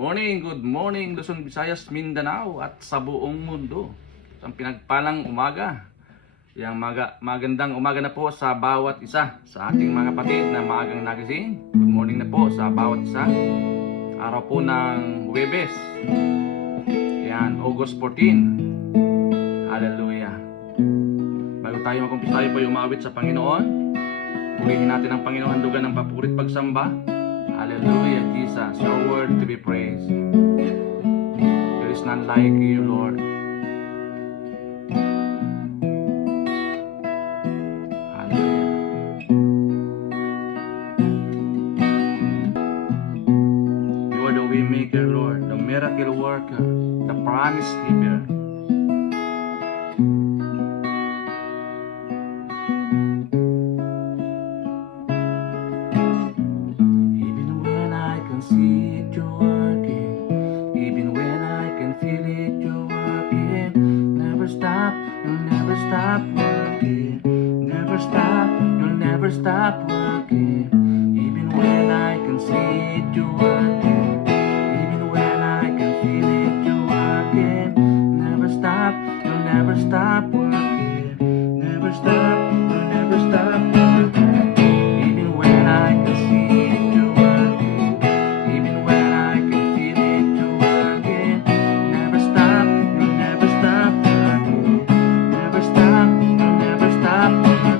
Good morning Luzon, Visayas, Mindanao at sa buong mundo. Ang pinagpalang umaga. Magandang umaga na po sa bawat isa sa ating mga kapatid na maagang nagising. Good morning na po sa bawat isa. Araw po ng Huwebes. August 14. Hallelujah. Bago tayo mag-umpisa, tayo po umawit sa Panginoon. Purihin natin ang Panginoon, handugan ng papurit pagsamba. Hallelujah, Jesus, your word to be praised. There is none like you, Lord. Hallelujah. You are the way maker, Lord, the miracle worker, the promise keeper. Stop working, even when I can see it, you're working. Even when I can feel it, you're working. Never stop, you'll never stop working. Never stop, you'll never stop working. Even when I can see it, you're working. Even when I can feel it, you're working. Never stop, you'll never stop working. Never stop, you'll never stop working.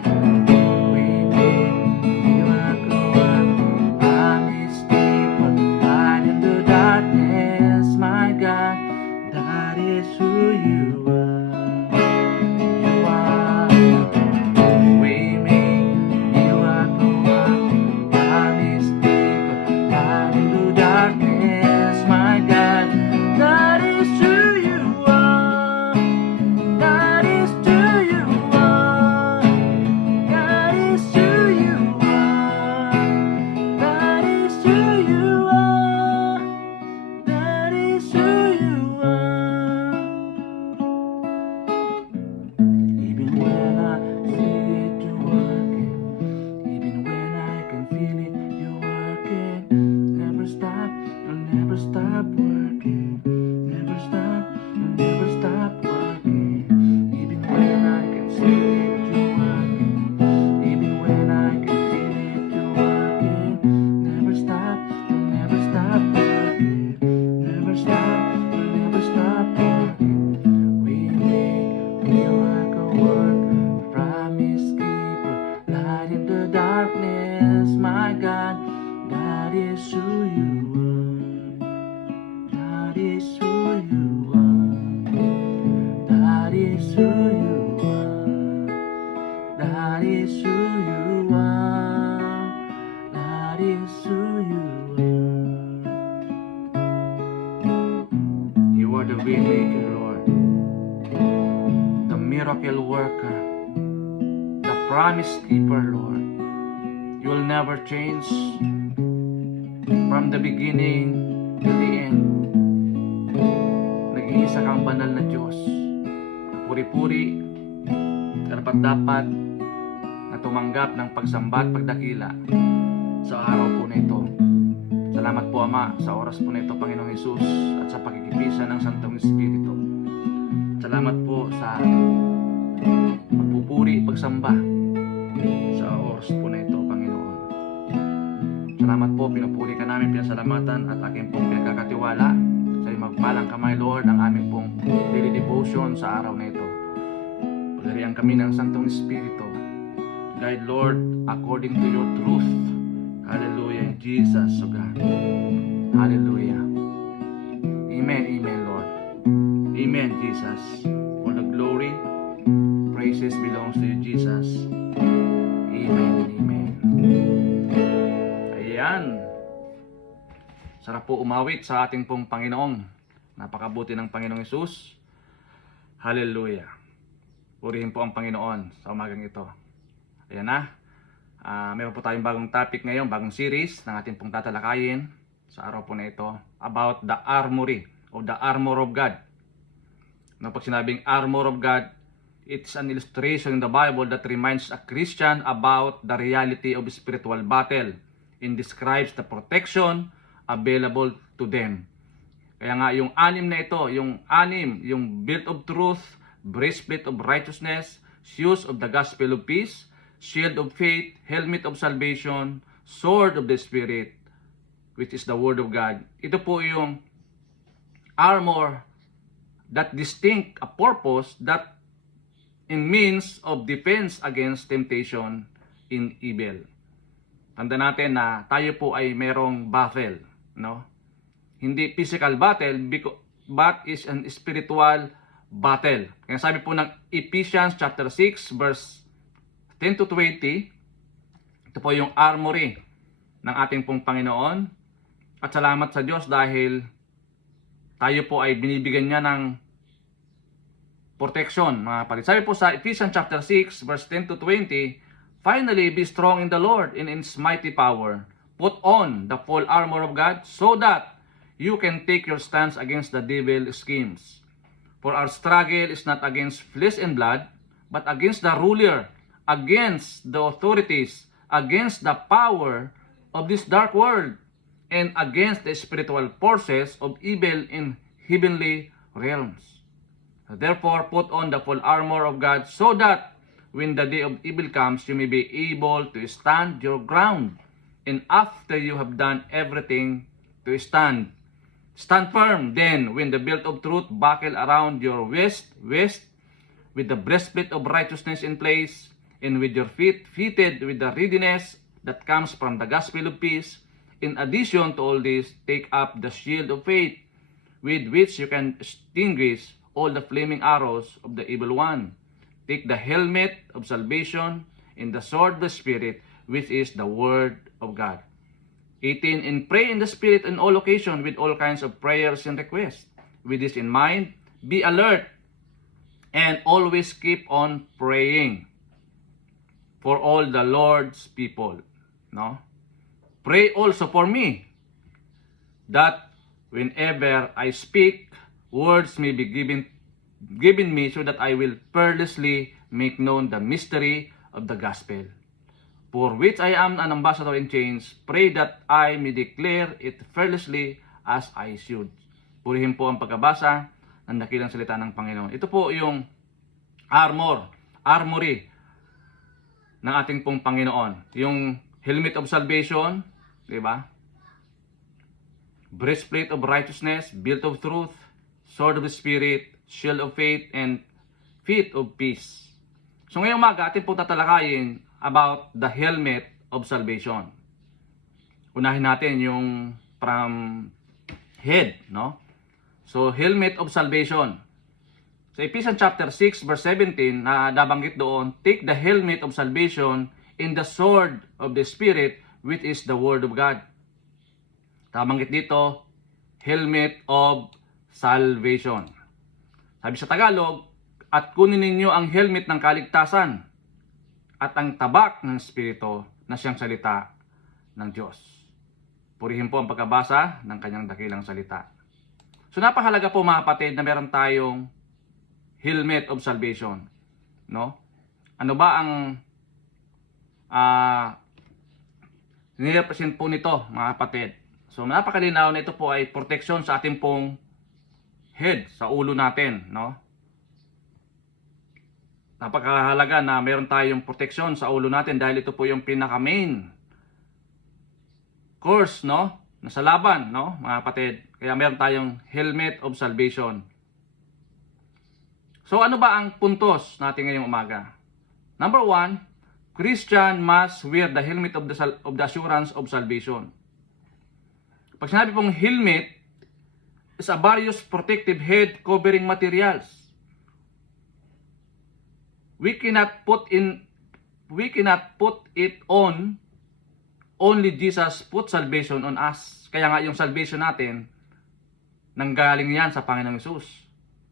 Stop working, never stop, you'll never stop working. Even when I can see it, you're working. Even when I can feel it, you're working. Never stop, you'll never stop working. Never stop, you'll never stop working. We make miracle work, promise keeper, light in the darkness. My God, that is who you are. That is who you are. That is who you are. That is who you are. That is who you are. You are the way maker, Lord, the miracle worker, the promise keeper, Lord. You will never change from the beginning to the end. Nag-iisa kang banal na Diyos, kapuri-puri, karapat-dapat na tumanggap ng pagsamba at pagdakila sa araw po na ito. Salamat po, Ama, sa oras po na ito, Panginoong Hesus, at sa pagkikipisa ng Santong Espiritu. Salamat po sa pagpupuri, pagsamba sa oras po na ito, Panginoon. Salamat po, pinupuri ka namin, pinasalamatan at aking pong pinagkakatiwala sa magpalang kamay, Lord, ang aming pong daily devotion sa araw na ito. Pagarian kami ng Santong Espiritu. Guide, Lord, according to your truth. Hallelujah, Jesus, O God. Hallelujah. Amen, amen, Lord. Amen, Jesus. All the glory, praises belongs to you, Jesus. Amen, amen. Ayan. Sarap po umawit sa ating pong Panginoong. Napakabuti ng Panginoong Hesus. Hallelujah. Purihin po ang Panginoon sa umagang ito. Ayan na. Meron po tayong bagong topic ngayon, bagong series ng ating pong tatalakayin sa araw po na ito about the armory o the armor of God. Pag sinabing armor of God, it's an illustration in the Bible that reminds a Christian about the reality of spiritual battle and describes the protection available to them. Kaya nga yung anim na ito, yung belt of truth, breastplate of righteousness, shoes of the gospel of peace, shield of faith, helmet of salvation, sword of the Spirit, which is the word of God. Ito po yung armor that distinct a purpose that in means of defense against temptation in evil. Tanda natin na tayo po ay merong battle, no? Hindi physical battle, but is an spiritual battle. Kaya sabi po ng Ephesians chapter 6 verse 10 to 20, ito po yung armory ng ating pong Panginoon. At salamat sa Diyos dahil tayo po ay binibigyan niya ng protection, mga kapatid. Sabi po sa Ephesians chapter 6 verse 10 to 20, finally be strong in the Lord and in His mighty power. Put on the full armor of God so that you can take your stance against the devil's schemes. For our struggle is not against flesh and blood, but against the ruler, against the authorities, against the power of this dark world, and against the spiritual forces of evil in heavenly realms. Therefore, put on the full armor of God so that when the day of evil comes, you may be able to stand your ground. And after you have done everything to stand, stand firm. Then, when the belt of truth buckle around your waist, with the breastplate of righteousness in place, and with your feet fitted with the readiness that comes from the gospel of peace, in addition to all this, take up the shield of faith, with which you can extinguish all the flaming arrows of the evil one. Take the helmet of salvation and the sword of the Spirit, which is the word of God. 18, and pray in the Spirit on all occasions with all kinds of prayers and requests. With this in mind, be alert and always keep on praying for all the Lord's people. No? Pray also for me, that whenever I speak, words may be given me so that I will fearlessly make known the mystery of the gospel, for which I am an ambassador in chains. Pray that I may declare it fearlessly as I should. Purihin po ang pagkabasa ng dakilang salita ng Panginoon. Ito po yung armory ng ating pong Panginoon. Yung helmet of salvation, di ba? Breastplate of righteousness, belt of truth, sword of the Spirit, shield of faith, and feet of peace. So ngayong umaga, atin po tatalakayin about the helmet of salvation. Unahin natin yung from head, no? So, helmet of salvation. Sa Ephesians chapter 6 verse 17, na nabanggit doon, take the helmet of salvation in the sword of the Spirit, which is the word of God. Nabanggit dito, helmet of salvation. Sabi sa Tagalog, at kunin ninyo ang helmet ng kaligtasan at ang tabak ng Espiritu na siyang salita ng Diyos. Purihin po ang pagkabasa ng kanyang dakilang salita. So napakahalaga po mga kapatid na meron tayong helmet of salvation. No? Ano ba ang nirepresent po nito mga kapatid? So napakalinaw na ito po ay protection sa ating pong head, sa ulo natin. No? Napakahalaga na meron tayong protection sa ulo natin dahil ito po yung pinaka-main course, no? Nasa laban, no? Mga kapatid. Kaya meron tayong helmet of salvation. So ano ba ang puntos natin ngayong umaga? Number 1, Christian must wear the helmet of the assurance of salvation. Pag sinabi pong helmet, is a various protective head covering materials. We cannot put it on. Only Jesus put salvation on us. Kaya nga yung salvation natin, nanggaling yan sa Panginoong Hesus.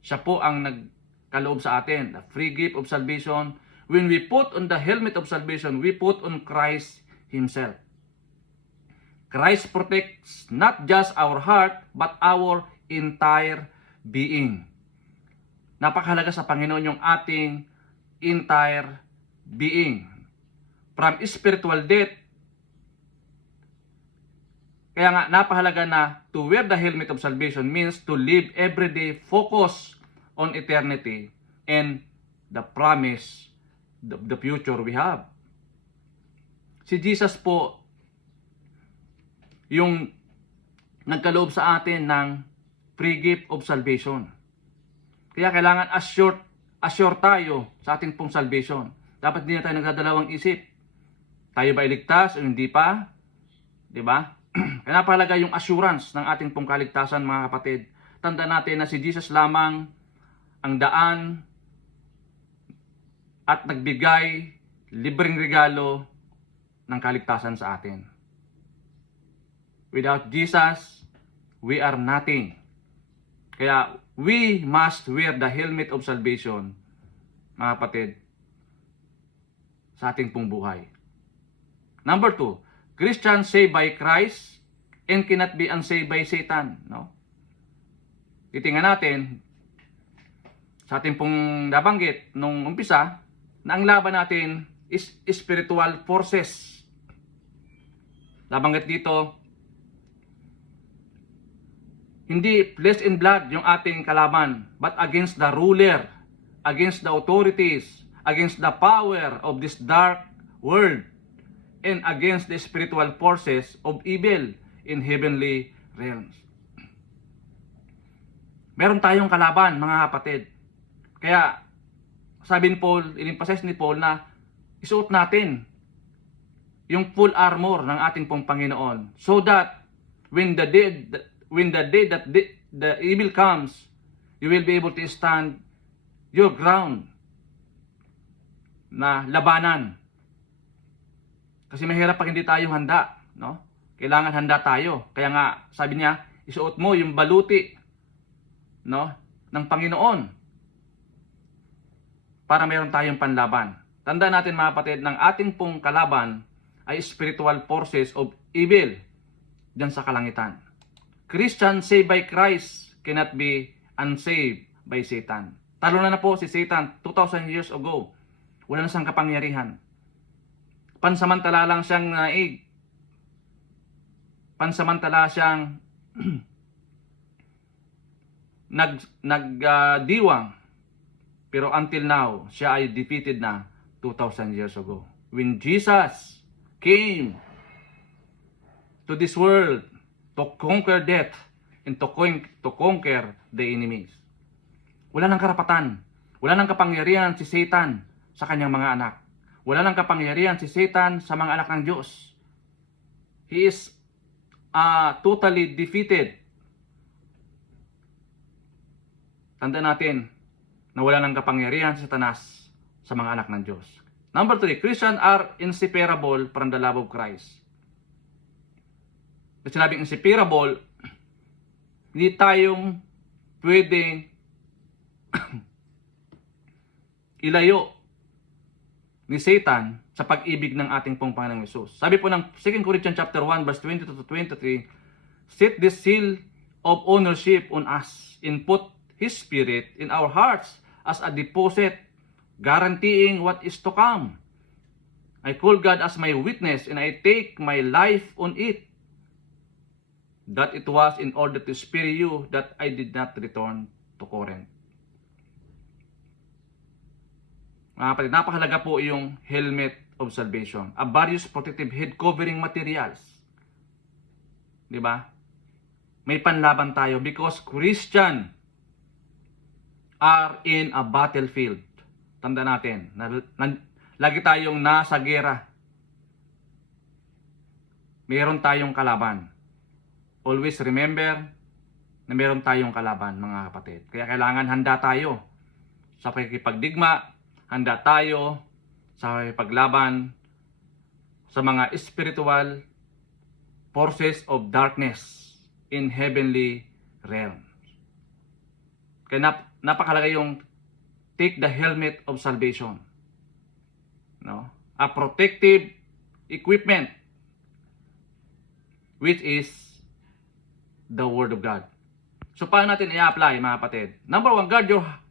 Siya po ang nagkaloob sa atin. The free gift of salvation. When we put on the helmet of salvation, we put on Christ Himself. Christ protects not just our heart, but our entire being. Napakahalaga sa Panginoon yung ating entire being. From spiritual death, Kaya nga, napahalaga na to wear the helmet of salvation means to live everyday focus on eternity and the promise, the future we have. Si Jesus po, yung nagkaloob sa atin ng free gift of salvation. Kaya kailangan assure tayo sa ating pong salvation. Dapat hindi na tayo nagdadalawang isip. Tayo ba iligtas o hindi pa? Diba? Kaya napahalaga yung assurance ng ating pong kaligtasan, mga kapatid. Tandaan natin na si Jesus lamang ang daan at nagbigay libreng regalo ng kaligtasan sa atin. Without Jesus, we are nothing. Kaya we must wear the helmet of salvation, mga kapatid, sa ating pong buhay. Number 2, Christians saved by Christ and cannot be unsaved by Satan. No? Titingnan natin sa ating pong nabanggit nung umpisa na ang laban natin is spiritual forces. Nabanggit dito, hindi flesh and blood yung ating kalaban, but against the ruler, against the authorities, against the power of this dark world, and against the spiritual forces of evil in heavenly realms. Meron tayong kalaban, mga kapatid. Kaya, sabi ni Paul, in-emphasize ni Paul na isuot natin yung full armor ng ating pong Panginoon so that when the day that the evil comes, you will be able to stand your ground na labanan. Kasi mahirap pag hindi tayo handa, no? Kailangan handa tayo. Kaya nga, sabi niya, isuot mo yung baluti, no, ng Panginoon para meron tayong panlaban. Tandaan natin, mga kapatid, ng ating pong kalaban ay spiritual forces of evil diyan sa kalangitan. Christians saved by Christ cannot be unsaved by Satan. Talo na po si Satan 2,000 years ago. Wala na siyang kapangyarihan. Pansamantala lang siyang naig. Pansamantala siyang nagdiwang. Pero until now, siya ay defeated na 2,000 years ago. When Jesus came to this world to conquer death and to conquer the enemies. Wala nang karapatan. Wala nang kapangyarihan si Satan sa kanyang mga anak. Wala nang kapangyarihan si Satan sa mga anak ng Diyos. He is totally defeated. Tandaan natin na wala nang kapangyarihan si Satanas sa mga anak ng Diyos. Number 3, Christians are inseparable from the love of Christ. Kasi sinabing inseparable, hindi tayong pwedeng ilayo ni Satan sa pag-ibig ng ating pong Panginoong Hesus. Sabi po ng 2 Corinthians chapter 1 verse 22 to 23, set the seal of ownership on us and put His Spirit in our hearts as a deposit, guaranteeing what is to come. I call God as my witness and I take my life on it, that it was in order to spare you that I did not return to Corinth. Mga kapatid, napakahalaga po yung helmet of salvation. A various protective head covering materials. Diba? May panlaban tayo because Christian are in a battlefield. Tanda natin, lagi tayong nasa gera. Meron tayong kalaban. Always remember na meron tayong kalaban, mga kapatid. Kaya kailangan handa tayo sa pagkikipagdigma, handa tayo sa paglaban sa mga spiritual forces of darkness in heavenly realm. Kaya napakalaga yung take the helmet of salvation. No? A protective equipment which is the Word of God. So paano natin i-apply, mga kapatid? Number 1,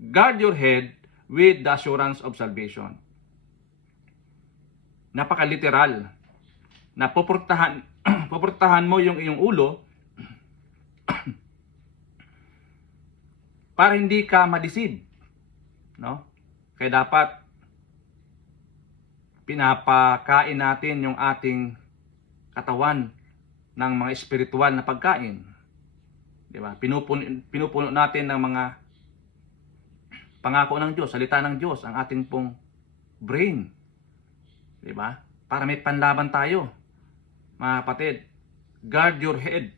guard your head with the assurance of salvation. Napaka-literal. na puprotektahan mo yung iyong ulo para hindi ka ma-deceive, no? Kaya dapat pinapakain natin yung ating katawan ng mga espiritual na pagkain. 'Di ba? Pinupuno natin ng mga pangako ng Diyos, salita ng Diyos ang ating pong brain. 'Di ba? Para may panlaban tayo. Mga kapatid, guard your head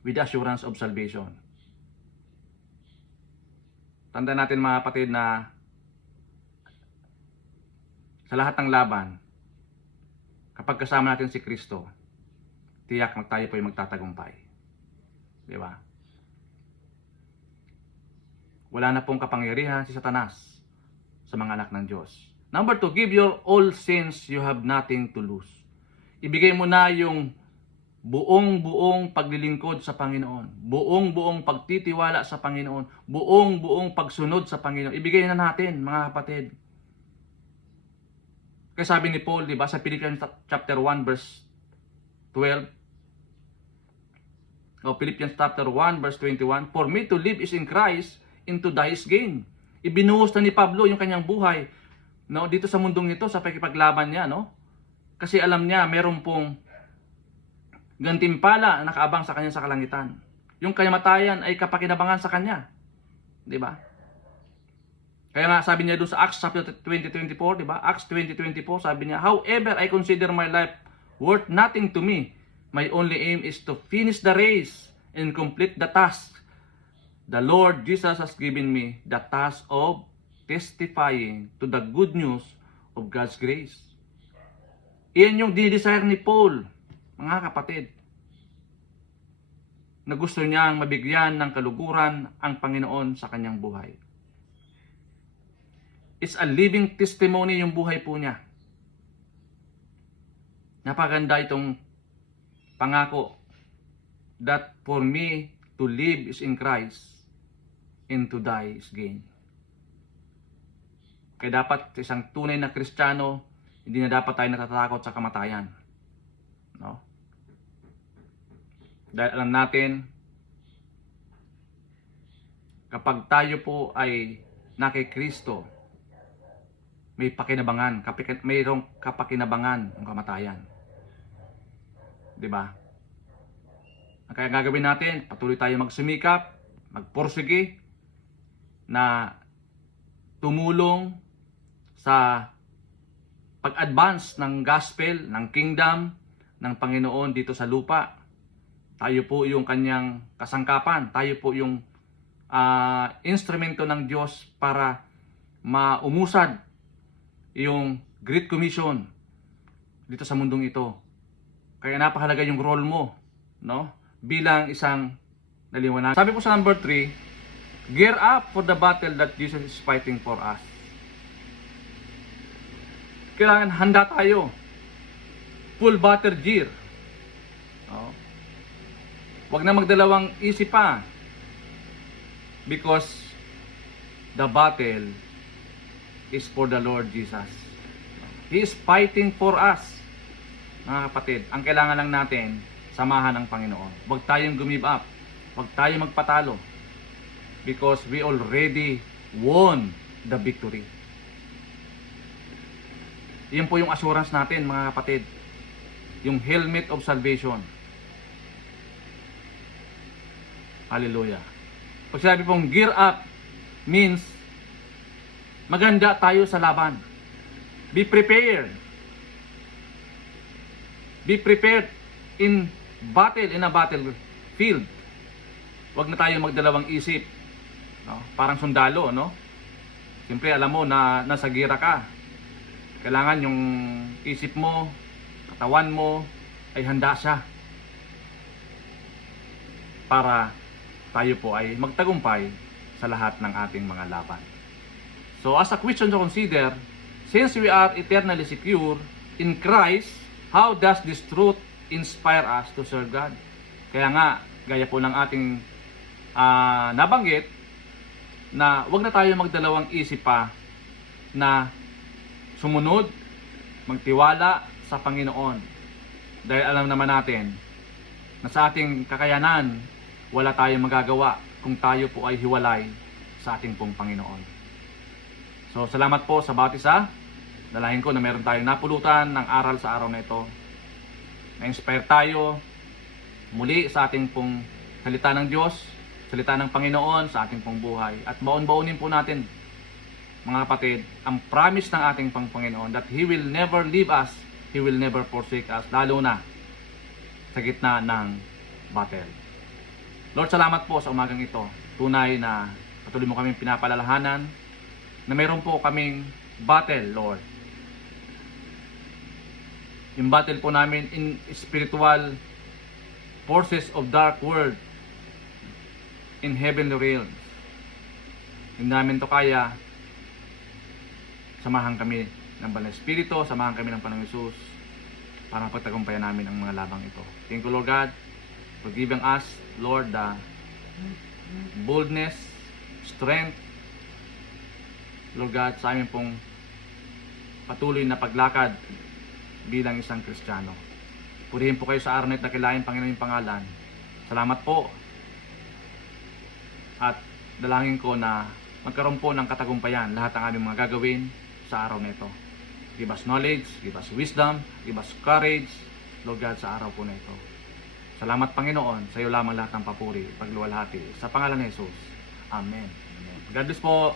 with assurance of salvation. Tandaan natin mga kapatid na sa lahat ng laban, kapag kasama natin si Kristo, tiyak tayo po ay magtatagumpay. Di ba? Wala na pong kapangyarihan si Satanas sa mga anak ng Diyos. Number 2, give your all since you have nothing to lose. Ibigay mo na yung buong paglilingkod sa Panginoon, buong pagtitiwala sa Panginoon, buong pagsunod sa Panginoon. Ibigay na natin, mga kapatid. Kaya sabi ni Paul, di ba, sa Philippians chapter 1 verse 12, o Philippians chapter 1 verse 21, for me to live is in Christ, and to die is gain. Ibinuhos na ni Pablo yung kanyang buhay, no, dito sa mundong ito, sa pakikipaglaban niya, no? Kasi alam niya, meron pong gantimpala na nakaabang sa kanya sa kalangitan. Yung kamatayan ay kapakinabangan sa kanya. Di ba? Kaya nga sabi niya doon sa Acts chapter 20:24, di ba? Acts 20:24, sabi niya, however, I consider my life worth nothing to me. My only aim is to finish the race and complete the task the Lord Jesus has given me, the task of testifying to the good news of God's grace. Iyan yung dinidesire ni Paul, mga kapatid, na gusto niyang mabigyan ng kaluguran ang Panginoon sa kanyang buhay. It's a living testimony yung buhay po niya. Napaganda itong pangako that for me to live is in Christ and to die is gain. Kaya dapat isang tunay na Kristiyano, hindi na dapat tayo natatakot sa kamatayan. No? Dahil alam natin, kapag tayo po ay na kay Kristo, may pakinabangan, mayroong kapakinabangan ng kamatayan. 'Di ba? Kaya gagawin natin, patuloy tayo magsumikap, magpursige na tumulong sa pag-advance ng gospel, ng kingdom ng Panginoon dito sa lupa. Tayo po yung kanyang kasangkapan, tayo po yung instrumento ng Diyos para maumusad yung Great Commission dito sa mundong ito. Kaya napakahalaga yung role mo, no? Bilang isang naliwanag. Sabi po sa number 3, gear up for the battle that Jesus is fighting for us. Kailangan handa tayo. Full battle gear. No? Huwag na magdalawang isip pa. Because the battle is for the Lord Jesus. He is fighting for us. Mga kapatid, ang kailangan lang natin, samahan ng Panginoon. Huwag tayong give up. Huwag tayong magpatalo. Because we already won the victory. Yan po yung assurance natin, mga kapatid. Yung helmet of salvation. Hallelujah. Pag sinabi pong gear up, means maganda tayo sa laban. Be prepared. Be prepared in battle, in a battlefield. Huwag na tayo magdalawang isip. No? Parang sundalo, no? Siyempre, alam mo na nasa gira ka. Kailangan yung isip mo, katawan mo, ay handa siya. Para tayo po ay magtagumpay sa lahat ng ating mga laban. So, as a question to consider, since we are eternally secure in Christ, how does this truth inspire us to serve God? Kaya nga, gaya po ng ating nabanggit, na wag na tayo magdalawang isip pa na sumunod, magtiwala sa Panginoon. Dahil alam naman natin na sa ating kakayanan, wala tayong magagawa kung tayo po ay hiwalay sa ating pong Panginoon. So, salamat po sa bawat isa. Dalahin ko na meron tayong napulutan ng aral sa araw na ito. Na-inspire tayo muli sa ating pong salita ng Diyos, salita ng Panginoon sa ating pong buhay. At baon-baonin po natin, mga kapatid, ang promise ng ating Panginoon that He will never leave us, He will never forsake us, lalo na sa gitna ng battle. Lord, salamat po sa umagang ito. Tunay na patuloy mo kaming pinapalalahanan na mayroon po kaming battle, Lord. Yung battle po namin in spiritual forces of dark world in heavenly realms. Hindi namin to kaya. Samahan kami ng Banal na Espiritu, samahan kami ng Panginoong Hesus para mapagtagumpayan namin ang mga labang ito. Thank you, Lord God, for giving us, Lord, the boldness, strength, Lord God, sa amin pong patuloy na paglakad bilang isang Kristiyano. Purihin po kayo sa araw na ito, dakilain Panginoon yung pangalan. Salamat po. At dalangin ko na magkaroon po ng katagumpayan lahat ng aming mga gagawin sa araw na ito. Give us knowledge, give us wisdom, give us courage, Lord God, sa araw po na ito. Salamat Panginoon, sa iyo lamang lahat ng papuri, pagluwalhati, sa pangalan ni Jesus. Amen. God bless po.